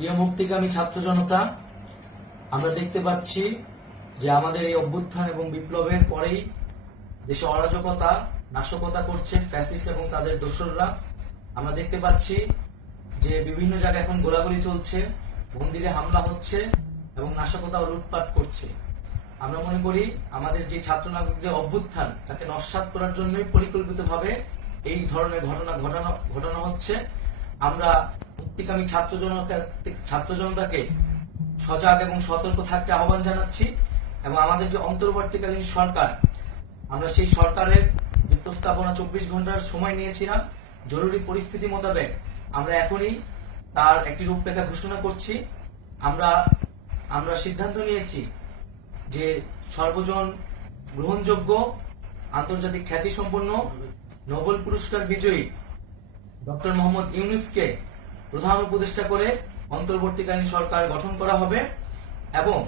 প্রিয় মুক্তিকামী ছাত্র জনতা, আমরা দেখতে পাচ্ছি যে আমাদের এই অভ্যুত্থান এবং বিপ্লবের পরেই দেশে অরাজকতা নাশকতা করছে ফ্যাসিস্ট এবং তাদের দোসররা। আমরা দেখতে পাচ্ছি যে বিভিন্ন জায়গায় এখন গোলাগুলি চলছে, মন্দিরে হামলা হচ্ছে এবং নাশকতা ও লুটপাট করছে। আমরা মনে করি আমাদের যে ছাত্র নাগরিকদের অভ্যুত্থান তাকে নস্যাৎ করার জন্যই পরিকল্পিতভাবে এই ধরনের ঘটনা ঘটানো হচ্ছে। আমরা মুক্তিকামী ছাত্র জনতাকে সজাগ এবং সতর্ক থাকতে আহ্বান জানাচ্ছি এবং আমাদের যে অন্তর্বর্তীকালীন সরকার, আমরা সেই সরকারের যে প্রস্তাবনা 24 ঘন্টার সময় নিয়েছিলাম, জরুরি পরিস্থিতি মোতাবেক আমরা এখনই তার একটি রূপরেখা ঘোষণা করছি। আমরা সিদ্ধান্ত নিয়েছি যে সর্বজন গ্রহণযোগ্য আন্তর্জাতিক খ্যাতিসম্পন্ন নোবেল পুরস্কার বিজয়ী ডক্টর মোহাম্মদ ইউনূসকে প্রধান উপদেষ্টা করে অন্তর্বর্তীকালীন সরকার গঠন করা হবে এবং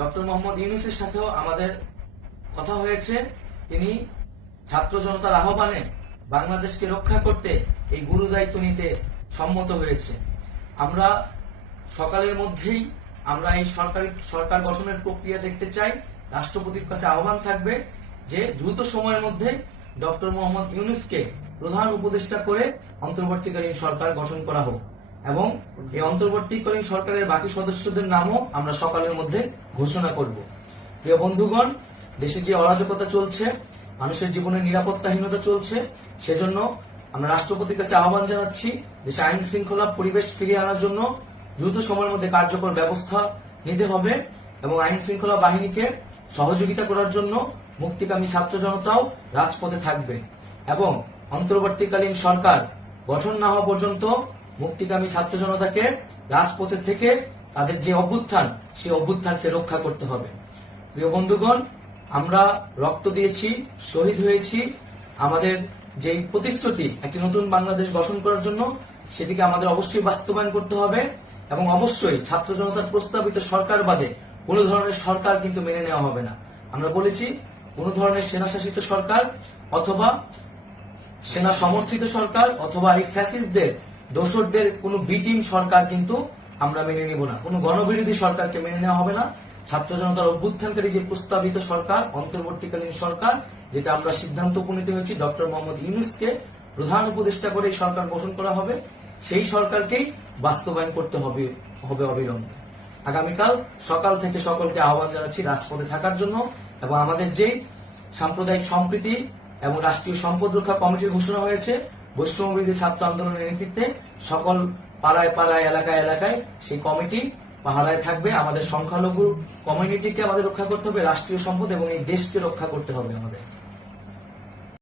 ডক্টর মোহাম্মদ ইউনূসের সাথেও আমাদের কথা হয়েছে। তিনি ছাত্র জনতার আহ্বানে বাংলাদেশকে রক্ষা করতে এই গুরু দায়িত্ব নিতে সম্মত হয়েছে। আমরা সকালের মধ্যেই আমরা এই সরকার গঠনের প্রক্রিয়া দেখতে চাই। রাষ্ট্রপতির কাছে আহ্বান থাকবে যে দ্রুত সময়ের মধ্যে ডক্টর মোহাম্মদ ইউনূসকে প্রধান উপদেষ্টা করে অন্তর্বর্তীকালীন সরকার গঠন করা হোক এবং এই অন্তর্বর্তীকালীন সরকারের বাকি সদস্যদের নামও আমরা সকালের মধ্যে ঘোষণা করব। প্রিয় বন্ধুগণ, দেশে যে অরাজকতা চলছে, মানুষের জীবনের নিরাপত্তাহীনতা চলছে, সেজন্য আমরা রাষ্ট্রপতির কাছে আহ্বান জানাচ্ছি দেশে আইন শৃঙ্খলা পরিবেশ ফিরিয়ে আনার জন্য দ্রুত সময়ের মধ্যে কার্যকর ব্যবস্থা নিতে হবে এবং আইন শৃঙ্খলা বাহিনীকে সহযোগিতা করার জন্য মুক্তিকামী ছাত্র জনতাও রাজপথে থাকবে এবং অন্তর্বর্তীকালীন সরকার গঠন না হওয়া পর্যন্ত মুক্তিকামী ছাত্র জনতাকে রাজপথে থেকে তাদের যে অভ্যুত্থান, সেই অভ্যুত্থানকে রক্ষা করতে হবে। প্রিয় বন্ধুগণ, আমরা রক্ত দিয়েছি, শহীদ হয়েছি। আমাদের যে প্রতিশ্রুতি একটি নতুন বাংলাদেশ গঠন করার জন্য, সেটিকে আমাদের অবশ্যই বাস্তবায়ন করতে হবে এবং অবশ্যই ছাত্র জনতার প্রস্তাবিত সরকার বাদে কোন ধরনের সরকার কিন্তু মেনে নেওয়া হবে না। আমরা বলেছি কোন ধরনের সেনা শাসিত সরকার অথবা সেনা সমর্থিত সরকার অথবা এই ফ্যাসিস্টদের দোসরদের কোন বিটিম সরকার কিন্তু আমরা মেনে নিব না। কোন গণবিরোধী সরকারকে মেনে নেওয়া হবে না। ছাত্র জনতার অভ্যুত্থানকারী যে প্রস্তাবিত সরকার, অন্তর্বর্তীকালীন সরকার, যেটা আমরা সিদ্ধান্ত উপনীত হয়েছি ডক্টর মোহাম্মদ ইউনূসকে প্রধান উপদেষ্টা করে এই সরকার গঠন করা হবে, সেই সরকারকেই বাস্তবায়ন করতে হবে অবিলম্বে। আগামীকাল সকাল থেকে সকলকে আহ্বান জানাচ্ছি রাজপথে থাকার জন্য এবং আমাদের যে সাম্প্রদায়িক সম্প্রীতি এবং রাষ্ট্রীয় সম্পদ রক্ষা কমিটির ঘোষণা হয়েছে বৈষম্যবিরোধী ছাত্র আন্দোলনের নেতৃত্বে, সকল পাড়ায় পাড়ায় এলাকায় এলাকায় সেই কমিটি পাহারায় থাকবে। আমাদের সংখ্যালঘু কমিউনিটিকে আমাদের রক্ষা করতে হবে, রাষ্ট্রীয় সম্পদ এবং এই দেশকে রক্ষা করতে হবে আমাদের।